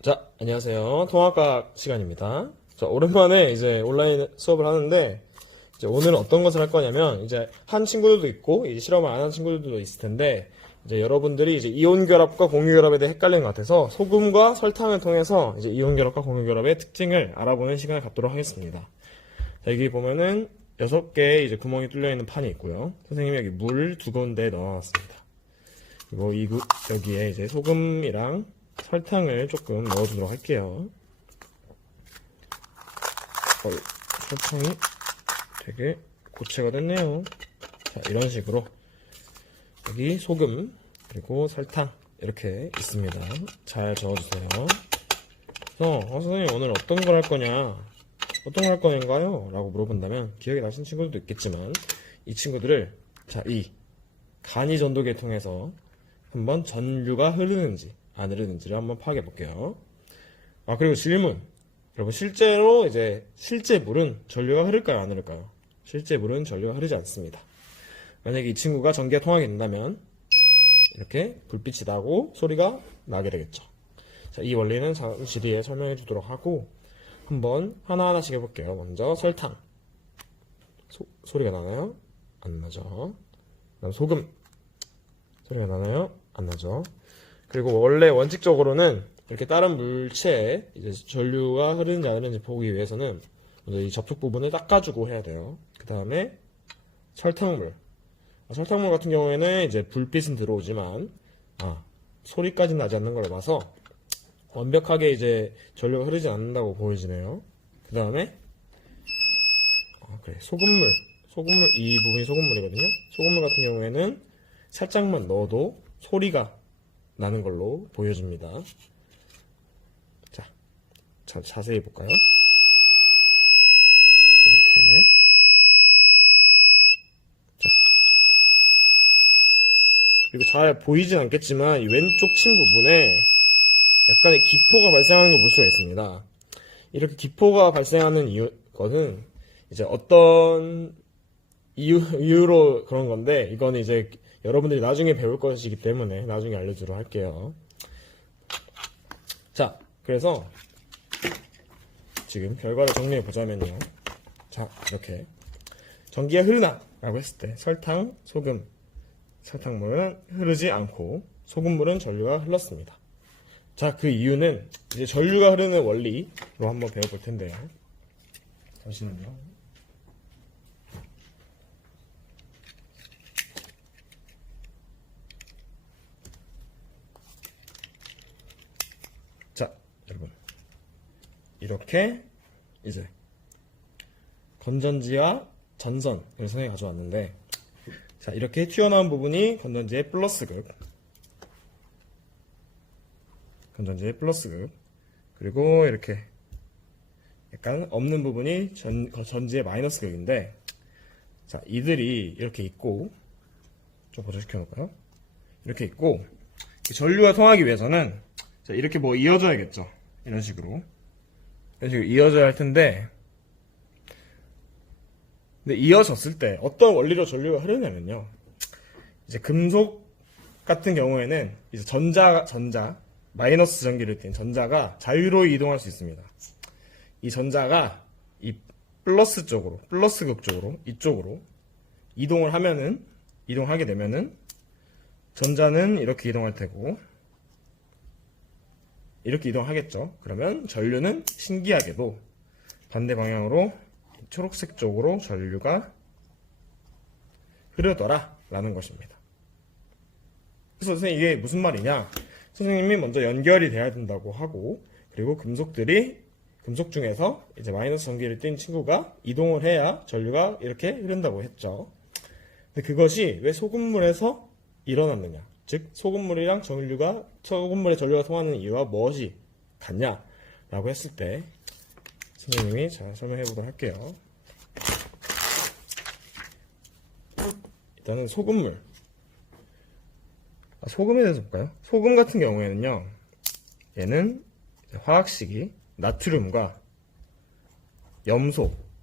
자, 안녕하세요. 통합과학 시간입니다. 자, 오랜만에 이제 온라인 수업을 하는데, 이제 오늘은 어떤 것을 할 거냐면, 이제 한 친구들도 있고, 이제 실험을 안 한 친구들도 있을 텐데, 이제 여러분들이 이제 이온 결합과 공유 결합에 대해 헷갈리는 것 같아서, 소금과 설탕을 통해서 이제 이온 결합과 공유 결합의 특징을 알아보는 시간을 갖도록 하겠습니다. 자, 여기 보면은 6개의 이제 구멍이 뚫려 있는 판이 있고요. 선생님이 여기 물 2군데 넣어놨습니다. 그리고 여기에 이제 소금이랑 설탕을 조금 넣어주도록 할게요. 설탕이 되게 고체가 됐네요. 자, 이런 식으로 여기 소금 그리고 설탕 이렇게 있습니다. 잘 저어주세요. 그래서 선생님 오늘 어떤 걸 할 거냐, 어떤 걸 할 건가요? 라고 물어본다면 기억이 나신 친구들도 있겠지만 이 친구들을 이 간이 전도기를 통해서 한번 전류가 흐르는지 안 흐르는지를 한번 파악해 볼게요. 그리고 질문. 여러분, 실제로 이제 실제 물은 전류가 흐를까요? 안 흐를까요? 실제 물은 전류가 흐르지 않습니다. 만약에 이 친구가 전기가 통하게 된다면 이렇게 불빛이 나고 소리가 나게 되겠죠. 자, 이 원리는 잠시 뒤에 설명해 주도록 하고 한번 하나하나씩 해볼게요. 먼저 설탕. 소리가 나나요? 안 나죠. 그다음 소금. 소리가 나나요? 안 나죠. 그리고 원래 원칙적으로는 이렇게 다른 물체에 이제 전류가 흐르는지 안 흐르는지 보기 위해서는 먼저 이 접촉 부분을 닦아주고 해야 돼요. 그 다음에 설탕물. 설탕물 같은 경우에는 이제 불빛은 들어오지만 소리까지는 나지 않는 걸 봐서 완벽하게 이제 전류가 흐르지 않는다고 보여지네요. 그 다음에 그래, 소금물. 이 부분이 소금물이거든요. 소금물 같은 경우에는 살짝만 넣어도 소리가 나는 걸로 보여집니다. 자, 자세히 볼까요? 이렇게. 자. 그리고 잘 보이진 않겠지만 이 왼쪽 침 부분에 약간의 기포가 발생하는 걸 볼 수가 있습니다. 이렇게 기포가 발생하는 것은 이제 어떤 이유로 그런 건데, 이거는 이제 여러분들이 나중에 배울 것이기 때문에 나중에 알려주도록 할게요. 자, 그래서 지금 결과를 정리해 보자면요. 자, 이렇게 전기가 흐르나? 라고 했을 때 설탕, 소금, 설탕물은 흐르지 않고 소금물은 전류가 흘렀습니다. 자, 그 이유는 이제 전류가 흐르는 원리로 한번 배워볼 텐데요. 잠시만요. 자, 여러분. 이렇게 이제 건전지와 전선을 선생님이 가져왔는데, 자, 이렇게 튀어나온 부분이 건전지의 플러스극, 그리고 이렇게 약간 없는 부분이 전지의 마이너스극인데, 자, 이들이 이렇게 있고, 좀 보조시켜 놓을까요? 이렇게 있고, 전류가 통하기 위해서는 자, 이렇게 뭐 이어져야겠죠. 이런 식으로 이어져야 할 텐데, 근데 이어졌을 때 어떤 원리로 전류가 흐르냐면요, 이제 금속 같은 경우에는 이제 전자 마이너스 전기를 띤 전자가 자유로이 이동할 수 있습니다. 이 전자가 이 플러스극 쪽으로, 이쪽으로 이동하게 되면은 전자는 이렇게 이동할 테고 이렇게 이동하겠죠. 그러면 전류는 신기하게도 반대 방향으로 초록색 쪽으로 전류가 흐르더라 라는 것입니다. 그래서 선생님, 이게 무슨 말이냐, 선생님이 먼저 연결이 돼야 된다고 하고, 그리고 금속 중에서 이제 마이너스 전기를 띤 친구가 이동을 해야 전류가 이렇게 흐른다고 했죠. 근데 그것이 왜 소금물에서 일어났느냐, 즉 소금물의 전류가 통하는 이유와 무엇이 같냐라고 했을 때 선생님이 잘 설명해 보도록 할게요. 일단은 소금에 대해서 볼까요? 소금 같은 경우에는요, 얘는 화학식이 나트륨과 염소가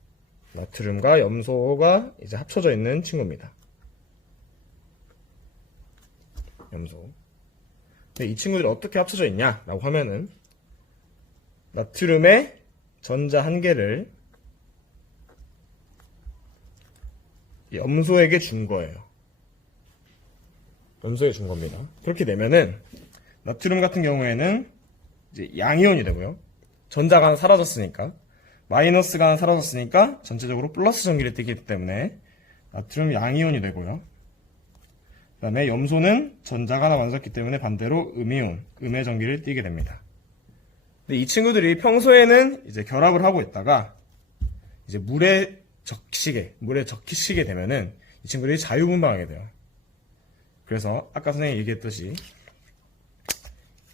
이제 합쳐져 있는 친구입니다. 염소. 근데 이 친구들이 어떻게 합쳐져 있냐라고 하면은 나트륨의 전자 한 개를 염소에게 준 거예요. 염소에 준 겁니다. 그렇게 되면은 나트륨 같은 경우에는 이제 양이온이 되고요. 전자가 하나 사라졌으니까, 마이너스가 하나 사라졌으니까 전체적으로 플러스 전기를 띠기 때문에 나트륨 양이온이 되고요. 그 다음에 염소는 전자가 하나 완성했기 때문에 반대로 음이온, 음의 전기를 띠게 됩니다. 근데 이 친구들이 평소에는 이제 결합을 하고 있다가 이제 물에 적히시게 되면은 이 친구들이 자유분방하게 돼요. 그래서 아까 선생님이 얘기했듯이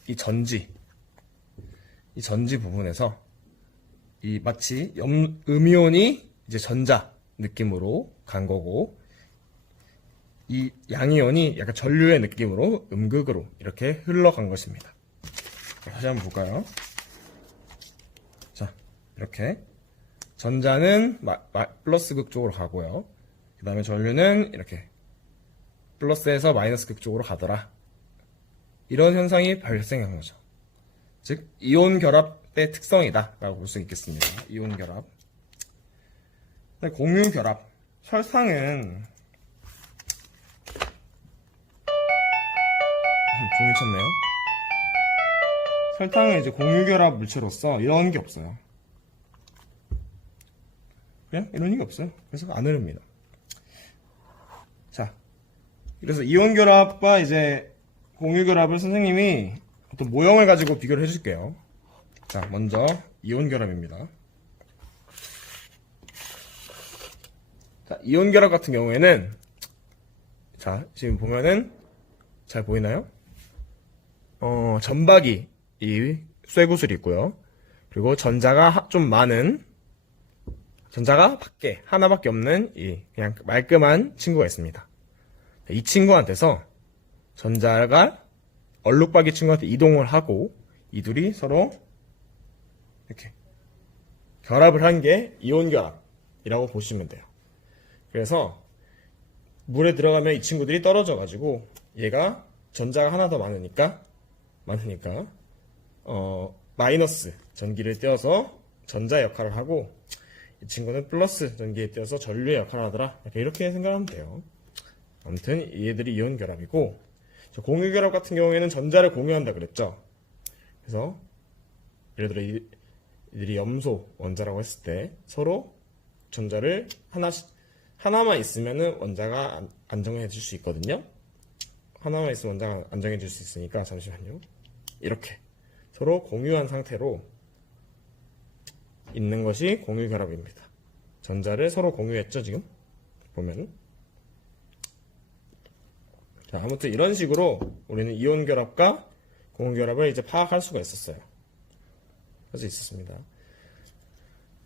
이 전지 부분에서 이 마치 음이온이 이제 전자 느낌으로 간 거고, 이 양이온이 약간 전류의 느낌으로 음극으로 이렇게 흘러간 것입니다. 다시 한번 볼까요? 자, 이렇게 전자는 플러스 극 쪽으로 가고요. 그 다음에 전류는 이렇게 플러스에서 마이너스 극 쪽으로 가더라. 이런 현상이 발생한 거죠. 즉, 이온 결합의 특성이다 라고 볼 수 있겠습니다. 이온 결합. 공유 결합. 설탕은 종이 쳤네요. 설탕은 이제 공유 결합 물체로서 이런 게 없어요. 그냥 이런 게 없어요. 그래서 안 흐릅니다. 자, 그래서 이온 결합과 이제 공유 결합을 선생님이 어떤 모형을 가지고 비교를 해줄게요. 자, 먼저 이온 결합입니다. 자, 이온 결합 같은 경우에는, 자, 지금 보면은 잘 보이나요? 전박이 이 쇠구슬이 있고요. 그리고 전자가 좀 많은, 전자가 하나밖에 없는 이 그냥 말끔한 친구가 있습니다. 이 친구한테서 전자가 얼룩박이 친구한테 이동을 하고 이 둘이 서로 이렇게 결합을 한 게 이온 결합이라고 보시면 돼요. 그래서 물에 들어가면 이 친구들이 떨어져 가지고 얘가 전자가 하나 더 많으니까 마이너스 전기를 떼어서 전자 역할을 하고, 이 친구는 플러스 전기에 떼어서 전류의 역할을 하더라. 이렇게 생각하면 돼요. 아무튼 얘들이 이온 결합이고, 공유 결합 같은 경우에는 전자를 공유한다 그랬죠. 그래서 예를 들어 이들이 염소 원자라고 했을 때 서로 전자를 하나만 있으면은 원자가 안정해질 수 있거든요. 하나만 있으면 원자가 안정해질 수 있으니까, 잠시만요. 이렇게 서로 공유한 상태로 있는 것이 공유 결합입니다. 전자를 서로 공유했죠, 지금 보면은. 자, 아무튼 이런 식으로 우리는 이온 결합과 공유 결합을 이제 파악할 수가 있었어요. 할 수 있었습니다.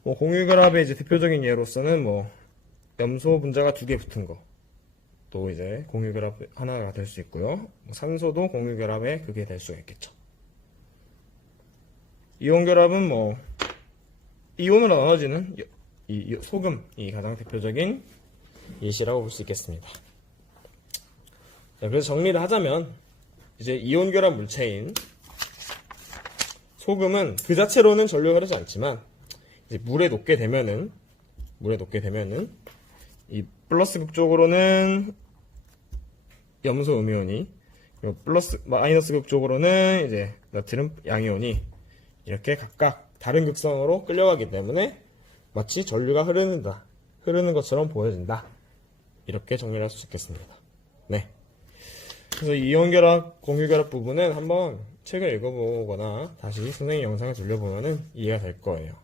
공유 결합의 이제 대표적인 예로서는 염소 분자가 2개 붙은 거, 또 이제 공유 결합 하나가 될 수 있고요. 산소도 공유 결합의 그게 될 수가 있겠죠. 이온 결합은 이온으로 나눠지는 이 소금이 가장 대표적인 예시라고 볼 수 있겠습니다. 자, 그래서 정리를 하자면 이제 이온 결합 물체인 소금은 그 자체로는 전류가 흐르지 않지만 이제 물에 녹게 되면은 이 플러스 극 쪽으로는 염소 음이온이, 그리고 마이너스 극 쪽으로는 이제 나트륨 양이온이 이렇게 각각 다른 극성으로 끌려가기 때문에 마치 전류가 흐르는 것처럼 보여진다. 이렇게 정리를 할 수 있겠습니다. 네. 그래서 이온 결합, 공유 결합 부분은 한번 책을 읽어보거나 다시 선생님 영상을 돌려보면은 이해가 될 거예요.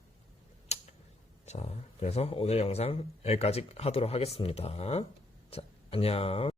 자, 그래서 오늘 영상 여기까지 하도록 하겠습니다. 자, 안녕.